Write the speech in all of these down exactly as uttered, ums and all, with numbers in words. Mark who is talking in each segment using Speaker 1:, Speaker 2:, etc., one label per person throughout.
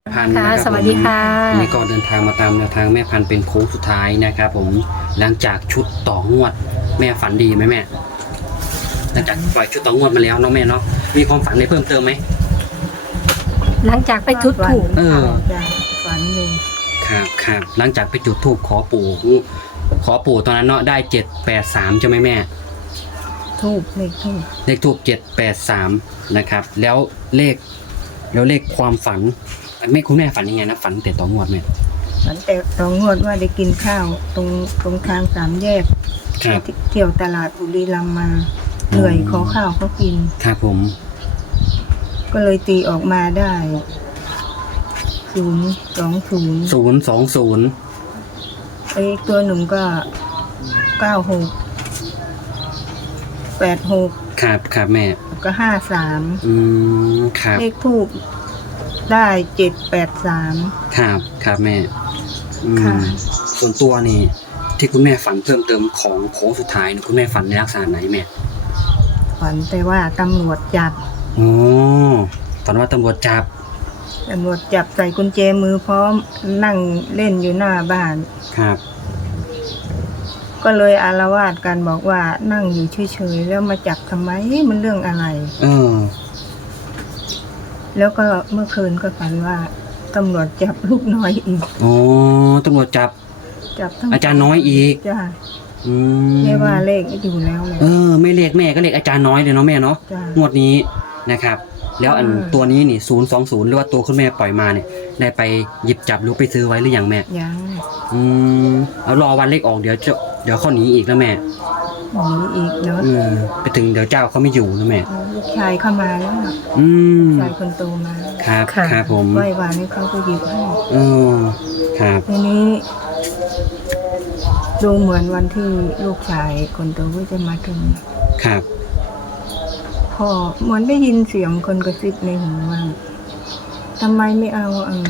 Speaker 1: พันธุ์นะครับ
Speaker 2: สวัสดีค่ะ
Speaker 1: ผมนี่ก็เดินทางมาตามแนวทางแม่พันธุ์เป็นโค้งสุดท้ายนะครับผมหลังจากชุดต่องวดแม่ฝันดีไหมแม่หลังจากปล่อยชุดต่องวดมาแล้วน้องแม่เนาะมีความฝันอะไรเพิ่มเติมไหม
Speaker 2: หลังจากไปจุดถูก
Speaker 1: เออ
Speaker 3: จ้ะฝันอยู่
Speaker 1: ครับครับหลังจากไปจุดธูปขอปู่ขอปู่ตอนนั้นเนาะได้เจ็ดแปดสามใช่ไหมแม่
Speaker 3: ทูบเลขทูบ
Speaker 1: เลขทูปเจ็ดแปดสามนะครับแล้วเลขแล้วเลขความฝันแม่คุณแม่ฝันยังไงนะฝันแต่ต่องวดแม่
Speaker 3: ฝันแต่สองงวดว่าได้กินข้าวตรงตรงทางสามแยก
Speaker 1: ครับ
Speaker 3: ที่เที่ยวตลาดบุรีรัมย์มาเหนื่อยขอข้าวเขากิน
Speaker 1: ครับผม
Speaker 3: ก็เลยตีออกมาได้ศูนย์สองศูนย์
Speaker 1: ศูนย์สองศูนย์
Speaker 3: ไอ้ตัวหนึ่งก็เก้าหกแปดหก
Speaker 1: ครับครับแม่
Speaker 3: ก็ห้าสาม
Speaker 1: อืมครับ
Speaker 3: เลขทูบได้เจ็ดแปดสาม
Speaker 1: ครับครับแม่อืม
Speaker 3: ค่ะ
Speaker 1: ส่วนตัวนี่ที่คุณแม่ฝันเพิ่มเติมของโค้งสุดท้ายนี่คุณแม่ฝันในลักษณะไหนแม่
Speaker 3: ฝันแต่ว่าตำรวจจับ
Speaker 1: โอ้ฝันว่าตำรวจจับ
Speaker 3: ตำรวจจับใส่กุญแจมือพร้อมนั่งเล่นอยู่หน้าบ้าน
Speaker 1: ครับ
Speaker 3: ก็เลยอาละวาดกันบอกว่านั่งอยู่เฉยๆแล้วมาจับทำไมมันเรื่องอะไร
Speaker 1: เออ
Speaker 3: แล้วก็เมื่อคืนก็ฝันว่าตำรวจจับลูกน้อยอีก
Speaker 1: โอ้ตำรวจจับ
Speaker 3: จับทั้ง
Speaker 1: อาจารย์น้อยอีก
Speaker 3: จ้า
Speaker 1: อืม
Speaker 3: เรียกว่าเลขอยู่แล้วเลย
Speaker 1: เออไม่เรียกแม่ก็เรียกอาจารย์น้อยเลยเนาะแม่เนาะ
Speaker 3: จ้าง
Speaker 1: วดนี้นะครับ แล้วอัน
Speaker 3: อืม
Speaker 1: ตัวนี้นี่ศูนย์สองศูนย์หรือว่าตัวคุณแม่ปล่อยมาเนี่ยได้ไปหยิบจับหรือไปซื้อไว้หรือยังแม่
Speaker 3: ยัง
Speaker 1: อืมเอารอวันเลขออกเดี๋ยวจะเดี๋ยวเขาหนีอีกแล้วแม่
Speaker 3: หนีอีกเนาะ
Speaker 1: อืมไปถึงเดี๋ยวเจ้าเขาไม่อยู่นะแม่
Speaker 3: ลูกชายเข้ามาแล้วน่ะ
Speaker 1: อืม
Speaker 3: ชายคนโตมา
Speaker 1: ครับ
Speaker 2: ค่ะ
Speaker 1: ครับผม
Speaker 3: ไหว้วานให้เขาไปหยิบให้
Speaker 1: เออครับ
Speaker 3: ทีนี้ดูเหมือนวันที่ลูกชายคนโตก็จะมาถึง
Speaker 1: ครับ
Speaker 3: พอเหมือนได้ยินเสียงคนกระซิบในหูว่าทำไมไม่เอาเออ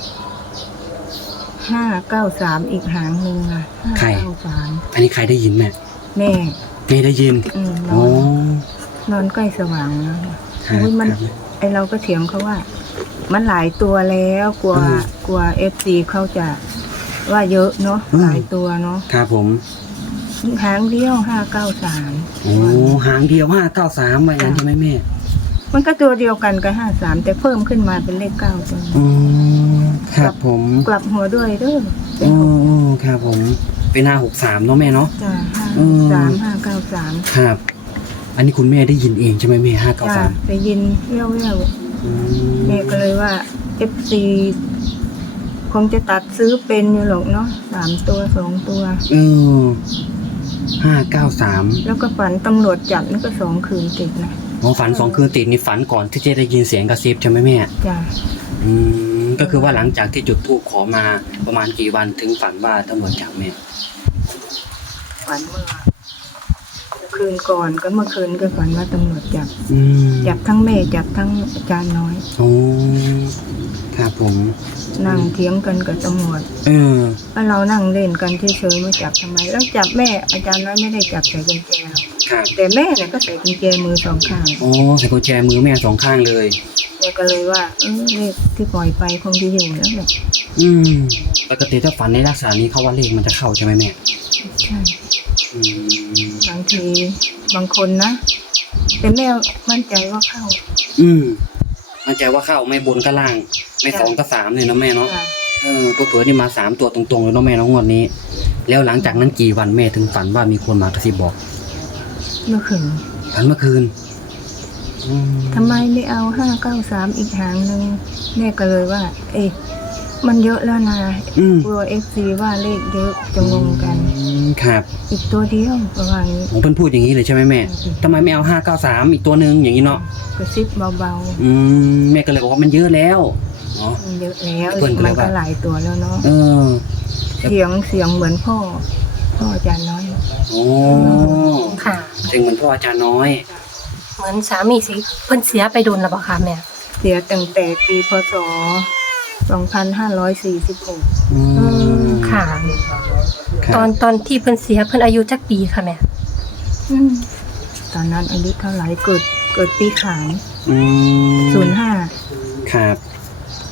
Speaker 3: ห้าเก้าสามอีกหางหนึ่งอ่ะห้าเก้าสาม
Speaker 1: อันนี้ใครได้ยินแม่
Speaker 3: แม่
Speaker 1: แม่ได้ยิน
Speaker 3: อืมน
Speaker 1: โอ้
Speaker 3: อนนอนใกล้สว่างแล้วเนี่ย
Speaker 1: ครับ
Speaker 3: อุ๊ยมัน
Speaker 1: ครับ
Speaker 3: ไอเราก็เถียงเขาว่า มันหลายตัวแล้วกลัว
Speaker 1: อืม
Speaker 3: กลัวเอฟซีเขาจะว่าเยอะเนาะ
Speaker 1: อืม
Speaker 3: หลายตัวเนาะ
Speaker 1: ครับผม
Speaker 3: หางเดียวห้าเก้าสาม
Speaker 1: โอ้หางเดียวห้าเก้าสามว่าอย่างนั้นใช่ไหมแม่
Speaker 3: มันก็ตัวเดียวกันกับห้าสามแต่เพิ่มขึ้นมาเป็นเลขเก้าตัว
Speaker 1: อืมครับผม
Speaker 3: กลับหัวด้วยเด้อเป็
Speaker 1: โอ้
Speaker 3: นหก
Speaker 1: โอ้ครับผม เป็นห้าหกสามเนาะแม่เนาะ
Speaker 3: จ้าห้า
Speaker 1: อืม
Speaker 3: สามห้าเก้าสาม
Speaker 1: ครับ อันนี้คุณแม่ได้ยินเองใช่ไหมแม่ห้าเก้า
Speaker 3: จ้า
Speaker 1: สาม
Speaker 3: ไปยินเว่วเว่วๆแม่ก็เลยว่าเอฟซีคงจะตัดซื้อเป็นอยู่หรอกเนาะสามตัวสองตัว
Speaker 1: เออห้าเก้าสาม
Speaker 3: แล้วก็ฝันตำรวจจับนี่ก็สองคืนติดนะ
Speaker 1: อ๋อฝันสองคืนติดนี่ฝันก่อนที่จะได้ยินเสียงกระซิบใช่ไหมแม่
Speaker 3: จ้า
Speaker 1: อืมก็คือว่าหลังจากที่จุดธูปขอมาประมาณกี่วันถึงฝันว่าตำรวจจับแม่
Speaker 3: ฝันเมื่อคืนก่อนก็เมื่อคืนก็ฝันว่าตำรวจจับ
Speaker 1: อืม
Speaker 3: จับทั้งแม่จับทั้งอาจารย์น้อย
Speaker 1: โอ้ครับผม
Speaker 3: นั่งเถียงกันกับตำรวจ
Speaker 1: เออ
Speaker 3: แล้วเรานั่งเล่นกันเฉยๆมาจับทำไม แล้วจับแม่อาจารย์น้อยไม่ได้จับใส่กุญแจหรอก
Speaker 1: ครับ
Speaker 3: แต่แม่เนี่ยก็ใส่กุญแจมือสองข้าง
Speaker 1: โอ้ใส่กุญแจมือแม่สองข้างเลย
Speaker 3: แม่ก็เลยว่าเออเลขที่ปล่อยไปคงจะอยู่แล้วแหละ
Speaker 1: อืมปกติถ้าฝันในลักษณะนี้เขาว่าเลขมันจะเข้าใช่ไหมแม่
Speaker 3: ใช่
Speaker 1: อืม
Speaker 3: บางทีบางคนนะแต่แม่มั่นใจว่าเข้า
Speaker 1: อืมมั่นใจว่าเข้าไม่บนก็ล่าง ไม่สองก็สามเลยเนาะแม่เนาะ
Speaker 3: จ้ะ
Speaker 1: เออตัวเผื่อนี่มาสามตัวตรงๆเลยเนาะแม่เน้องงวดนี้ แล้วหลังจากนั้นกี่วันแม่ถึงฝันว่ามีคนมากระซิบบอก
Speaker 3: เมื่อคืน
Speaker 1: ฝันเมื่อคืนอืม
Speaker 3: ทำไมไม่เอาห้าเก้าสามอีกหางหนึ่งแม่ก็เลยว่า เอ๊ะมันเยอะแล้วนะ
Speaker 1: อืม
Speaker 3: กลัวเอฟซีว่าเลขเยอะจะงงกัน
Speaker 1: อืมครับ
Speaker 3: อีกตัวเดียวประมาณนี้
Speaker 1: ผมเพิ่นพูดอย่างนี้เลยใช่ไหมแม่
Speaker 3: อืม
Speaker 1: ทำไมไม่เอาห้าเก้าสามอีกตัวหนึ่งอย่างนี้เนาะ
Speaker 3: กระซิบเบา
Speaker 1: อืมแม่ก็เลยบอกว่ามันเยอะแล้วเนาะ
Speaker 3: ๆมันเยอะแล้ว
Speaker 1: เพิ่นก็เล
Speaker 3: มั
Speaker 1: ย
Speaker 3: น
Speaker 1: ว่า
Speaker 3: ก็หลายตัวแล้วเนาะ
Speaker 1: เออ
Speaker 3: เสียงเสียงเหมือนพ่อ พ่ออาจารย์น้อย
Speaker 1: โอ้
Speaker 2: ค่ะ
Speaker 1: เสียงเหมือนพ่ออาจารย์น้อย
Speaker 2: เหมือนสามีสิเพิ่นเสียไปโดนแล้วบ่คะแม่
Speaker 3: เสียตั้งแต่ปีพศสองพันห้าร้อยสี่สิบหก
Speaker 1: อื
Speaker 2: อืม
Speaker 1: ม
Speaker 2: ค่ะ
Speaker 1: ครับ
Speaker 2: ตอนตอนที่เพิ่นเสียเพิ่นอายุจักปีค่ะแม่
Speaker 3: ตอนนั้นอายุเท่าไหร่เกิดเกิดปีขาน
Speaker 1: อืม
Speaker 3: ศูนย์ห้า
Speaker 1: ครับ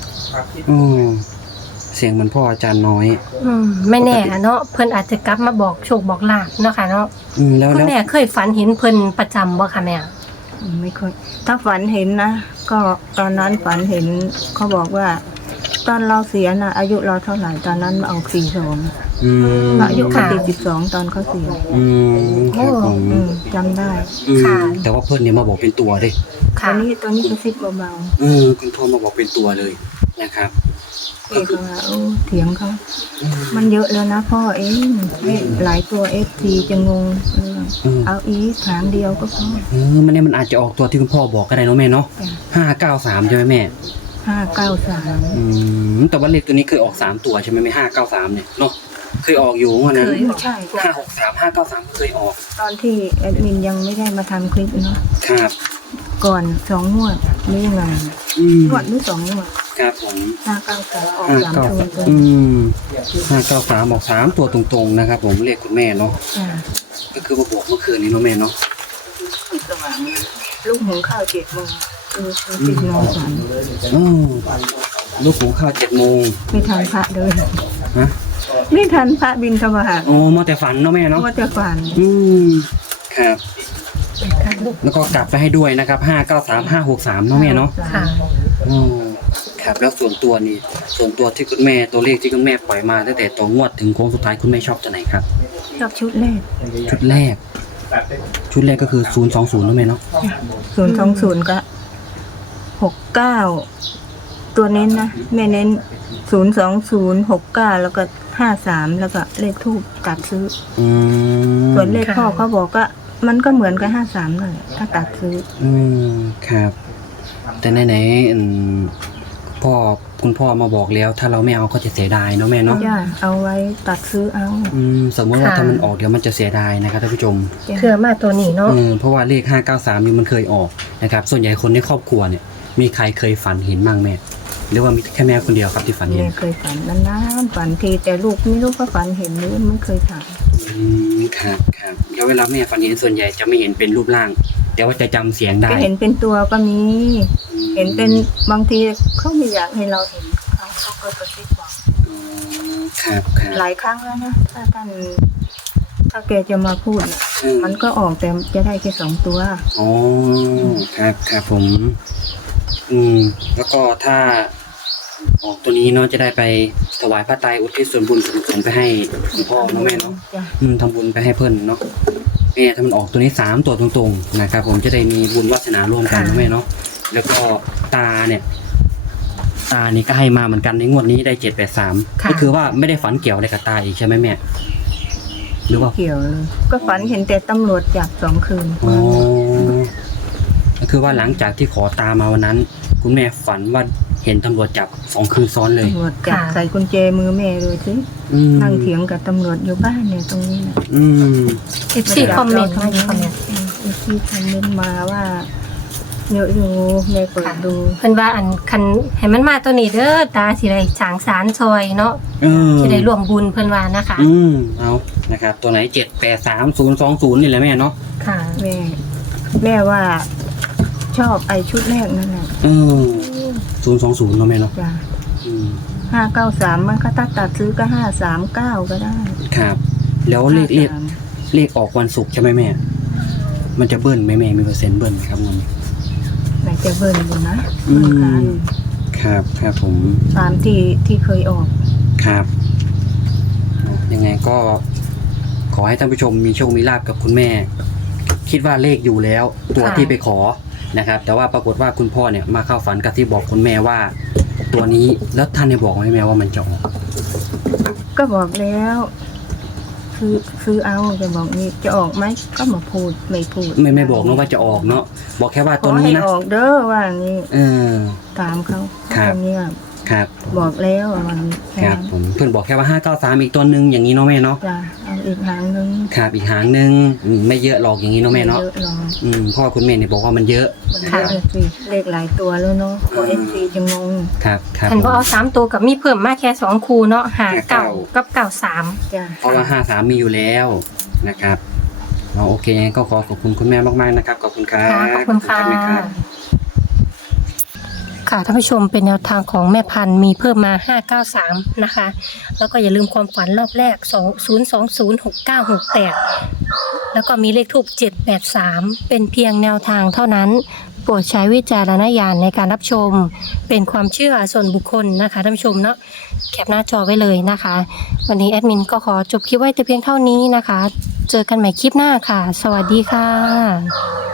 Speaker 1: อืมเสียงเหมือนพ่ออาจารย์น้อย
Speaker 2: อืมไม่แน่อะเนาะเพิ่นอาจจะกลับมาบอกโชคบอกลาภเนาะค่ะเนาะ
Speaker 1: อืมแล้ว
Speaker 2: คุณ
Speaker 1: แล้ว
Speaker 2: แม่เคยฝันเห็นเพิ่นประจำบ่ค่ะแม่
Speaker 3: ไม่ค่อยถ้าฝันเห็นนะก็ตอนนั้นฝันเห็นเขาบอกว่า ตอนเราเสียนะอายุเราเท่าไหร่ตอนนั้นเอาสี่สอง
Speaker 1: อืม
Speaker 3: อายุเขาสี่สิบสองตอนเขาเสีย
Speaker 1: อืมครับผม
Speaker 3: อืมจำได้
Speaker 1: อืมแต่ว่าเพื่อนเนี่ยมาบอกเป็นตัวดิ
Speaker 3: ตอ
Speaker 2: ค่ะ
Speaker 3: นนี้ตอนนี้กระซิบเบา
Speaker 1: อืมคุณพ่อมาบอกเป็นตัวเลยนะครับ
Speaker 3: ๆเอกว่าโอ้เถียงเขามันเยอะแล้วนะพ่อเองไม่หลายตัวเอฟซีจะงงเออ
Speaker 1: อืม
Speaker 3: เอาอีกถามเดียวก็พอ
Speaker 1: เออมันเนี่ยมันอาจจะออกตัวที่คุณพ่อบอกก็ได้เนาะแม่เนาะห้าเก้าสามใช่ไหมแม่
Speaker 3: ห้าเก้าสาม
Speaker 1: อืมแต่ว่าเลขตัวนี้เคยออกสามตัวใช่ไหมไม่ห้าเก้าสามเนี่ยเนาะเคยออกอยู่วันนั้น
Speaker 2: เคย
Speaker 3: ไม่ใช่
Speaker 1: ห้าหกสามห้าเก้าสามก็เคยออก
Speaker 3: ตอนที่แอดมินยังไม่ได้มาทำคลิปเนาะ
Speaker 1: ครับ
Speaker 3: ก่อนสองงวดหรือยังไง
Speaker 1: อืม
Speaker 3: งวดหรือสองงวด
Speaker 1: ครับผม
Speaker 3: ห้าเก้าสามออก
Speaker 1: ห้า
Speaker 3: สาม
Speaker 1: เก้า
Speaker 3: ตัวตัว
Speaker 1: อืมห้าเก้าสามออกสามตัวตรงๆนะครับผมเลขคุณแม่เนาะ
Speaker 3: อ่า
Speaker 1: ก็คือมาบอกเมื่อคืนนี้เนาะแม่เนาะ
Speaker 3: สว่างลูกหุงข้าวเจ็ดโมงคือคือติดนอนฝัน
Speaker 1: อืมลูกหุงข้าวเจ็ดโมง
Speaker 3: ไม่ทันพระเลย
Speaker 1: ฮะ
Speaker 3: ไม่ทันพระบินทบาท
Speaker 1: โอ้มาแต่ฝันเนาะแม่เนาะ
Speaker 3: ว่าจะฝัน
Speaker 1: อืมครับ แล้วก็กลับไปให้ด้วยนะครับห้าเก้าสามห้าหกสามเนาะแม่เนาะ
Speaker 2: ค่ะ
Speaker 1: อืมครับแล้วส่วนตัวนี่ส่วนตัวที่คุณแม่ตัวเลขที่คุณแม่ปล่อยมาตั้งแต่ตัวงวดถึงโค้งสุดท้ายคุณแม่ชอบตัวไหนครับ
Speaker 3: ชอบชุดแรก
Speaker 1: ชุดแรก ชุดแรกก็คือศูนย์สองศูนย์นะแม่เนาะ
Speaker 3: ศูนย์สองศูนย์ก็หกเก้าตัวเน้นนะแม่เน้นศูนย์สองศูนย์หกเก้าแล้วก็ห้าสามแล้วก็เลขทูบตัดซื้อ
Speaker 1: อืม
Speaker 3: ส่วนเลข
Speaker 2: ค่ะ
Speaker 3: พ่อเขาบอกก็มันก็เหมือนกับห้าสามนั่นแหละถ้าตัดซื้อ
Speaker 1: อืมครับ แต่ไหนไหนๆอืมพ่อคุณพ่อมาบอกแล้ว ถ้าเราไม่เอาก็จะเสียดายเนาะแม่เนาะ
Speaker 3: ย่าเอาไว้ตัดซื้อเอา
Speaker 1: อืมสมมติว่า
Speaker 2: ค่ะ
Speaker 1: ถ้ามันออกเดี๋ยวมันจะเสียดายนะครับท่านผู้ชม
Speaker 3: จ้ะ
Speaker 2: เพื่อมาตัวนี้เนาะ
Speaker 1: เออเพราะว่าเลขห้าเก้าสามนี่มันเคยออกนะครับ ส่วนใหญ่คนในครอบครัวเนี่ย มีใครเคยฝันเห็นบ้างแม่หรือว่ามีแค่แม่คนเดียวครับที่ฝันเห็น
Speaker 3: แม่เคยฝันนานๆฝันทีแต่ลูกไม่รู้ว่าฝันเห็นหรือไม่เคยถาม
Speaker 1: อืมครับครับแล้วเวลาแม่ฝันเห็นส่วนใหญ่จะไม่เห็นเป็นรูปร่าง แต่ว่าจะจำเสียงได้
Speaker 3: ก็เห็นเป็นตัวก็มี
Speaker 1: อืม
Speaker 3: เห็นเป็นบางทีเขาไม่อยากให้เราเห็นเขาเขาก็กระซิบบอก
Speaker 1: อืมครับครับ
Speaker 3: หลายครั้งแล้วนะถ้าท่านถ้าแกจะมาพูดน่ะ
Speaker 1: อืม
Speaker 3: มันก็ออกแต่จะได้แค่สองตัว
Speaker 1: อ๋อครับครับผม อืม แล้วก็ถ้าออกตัวนี้เนาะจะได้ไปถวายพระไตรอุทิศส่วนบุญส่วนกุศลไปให้คุณพ่อเนาะแม่เนาะ
Speaker 3: จ้ะ
Speaker 1: อืมทำบุญไปให้เพื่อนเนาะแม่ถ้ามันออกตัวนี้สามตัวตรงๆนะครับผมจะได้มีบุญวาสนาร่วมกัน
Speaker 2: ค่ะ
Speaker 1: นะแม่เนาะแล้วก็ตาเนี่ย ตานี่ก็ให้มาเหมือนกันในงวดนี้ได้เจ็ดแปดสาม
Speaker 2: ค่ะ
Speaker 1: ก็คือว่าไม่ได้ฝันเกี่ยวอะไรกับตาอีกใช่ไหมแม่หรือว่า
Speaker 3: เกี่ยวเลย ก็ฝันเห็นแต่ตำรวจจับสองคืน
Speaker 1: อ๋อก็คือว่าหลังจากที่ขอตามาวันนั้น คุณแม่ฝันว่าเห็นตำรวจจับสองคืนซ้อนเลย
Speaker 3: ตำรวจจับ
Speaker 2: ค่ะ
Speaker 3: ใส่กุญแจมือแม่เลยสิ
Speaker 1: อืม
Speaker 3: นั่งเถียงกับตำรวจอยู่บ้านเนี่ยตรงนี้นะ
Speaker 1: อืม
Speaker 2: เอฟซีคอมเมนต์มาคอมเมนต์
Speaker 3: เอฟซีคอมเมนต์มาว่าเยอะอยู่แม่เปิดดู
Speaker 2: เพิ่นว่าอันคันให้มันมาตัวนี้เด้อตาสิได้สร้างสารซอยเนาะ
Speaker 1: เออ
Speaker 2: สิได้ร่วมบุญเพิ่นว่านะคะ
Speaker 1: อืมเอานะครับ ตัวไหนเจ็ดแปดสามศูนย์สองศูนย์นี่แหละแม่เนาะ
Speaker 2: ค่ะ
Speaker 3: แม่แม่ว่าชอบไอชุดแรกนั่นแหละ
Speaker 1: เออศูนย์สองศูนย์เนาะแม่เนาะ
Speaker 3: จ้ะ
Speaker 1: อืม
Speaker 3: ห้าเก้าสามมันก็ถ้าตัดซื้อก็ห้าสามเก้าก็ได้
Speaker 1: ครับ แล้วเลขเลข
Speaker 3: ห้าสาม
Speaker 1: เลขออกวันศุกร์ใช่ไหมแม่ มันจะเบิ้ลไหมแม่มีเปอร์เซ็นต์เบิ้ลไหมครับเงิน
Speaker 3: ไหนจะเบิ่นอยู่นะ
Speaker 1: อืม
Speaker 3: เบิ่นกัน
Speaker 1: ครับครับผม
Speaker 3: ตามที่ที่เคยออก
Speaker 1: ครับ ยังไงก็ ขอให้ท่านผู้ชมมีโชคมีลาภกับคุณแม่ คิดว่าเลขอยู่แล้ว ตัว
Speaker 2: ค่ะ
Speaker 1: ที่ไปขอนะครับ แต่ว่าปรากฏว่าคุณพ่อเนี่ยมาเข้าฝันกับที่บอกคุณแม่ว่า ตัวนี้แล้วท่านได้บอกไหมแม่ว่ามันจะออก
Speaker 3: ก็บอกแล้วซื้อซื้อเอาจะบอกนี่จะออกไหมก็มาพูดไม่พูด
Speaker 1: ไม่ไม่บอกเนาะว่าจะออกเนาะบอกแค่ว่า
Speaker 3: ข
Speaker 1: ตั
Speaker 3: อ
Speaker 1: ว
Speaker 3: ให้
Speaker 1: นี้นะ
Speaker 3: ออกเด้อว่างี้
Speaker 1: เออ
Speaker 3: ตามเขา
Speaker 1: ครับ
Speaker 3: ตรงนี้
Speaker 1: ครับ
Speaker 3: บอกแล้วมัน
Speaker 1: ครับผมเพื่อนบอกแค่ว่าห้าเก้าสามอีกตัวหนึ่งอย่างนี้เนาะแม่เนาะ
Speaker 3: จะเอาอีกหางนึง
Speaker 1: ครับอีกหางหนึ่งอืมไม่เยอะหรอกอย่างนี้เนาะแม่เนาะ
Speaker 3: เยอะหรอก
Speaker 1: อืมพ่อคุณแม่เนี่ยบอกว่ามันเยอะ
Speaker 3: มันเยอะสิเลขหลายตัวแล้วเนาะพอเอฟซีจะงง
Speaker 1: ครับครับ
Speaker 2: คันบ่เอาสามตัวกับมีเพิ่มมาแค่สองคู่เนาะหาเก้ากับเก้าสาม
Speaker 3: จ้ะ
Speaker 1: เพราะว่าห้าสามมีอยู่แล้วนะครับเอาโอเคงั้นก็ขอขอบคุณคุณแม่มากๆนะครับขอบคุณครับ
Speaker 2: ค่ะขอบคุณค่ะ
Speaker 1: แม่รับ
Speaker 2: ค่ะท่านผู้ชมเป็นแนวทางของแม่พันธุ์มีเพิ่มมาห้าเก้าสามนะคะแล้วก็อย่าลืมความฝันรอบแรกสอง ศูนย์ สอง ศูนย์ หก เก้า หก แปดแล้วก็มีเลขทูปเจ็ด แปด สามเป็นเพียงแนวทางเท่านั้นโปรดใช้วิจารณญาณในการรับชมเป็นความเชื่อส่วนบุคคลนะคะท่านผู้ชมเนาะแคปหน้าจอไว้เลยนะคะวันนี้แอดมินก็ขอจบคลิปไว้แต่เพียงเท่านี้นะคะเจอกันใหม่คลิปหน้าค่ะสวัสดีค่ะ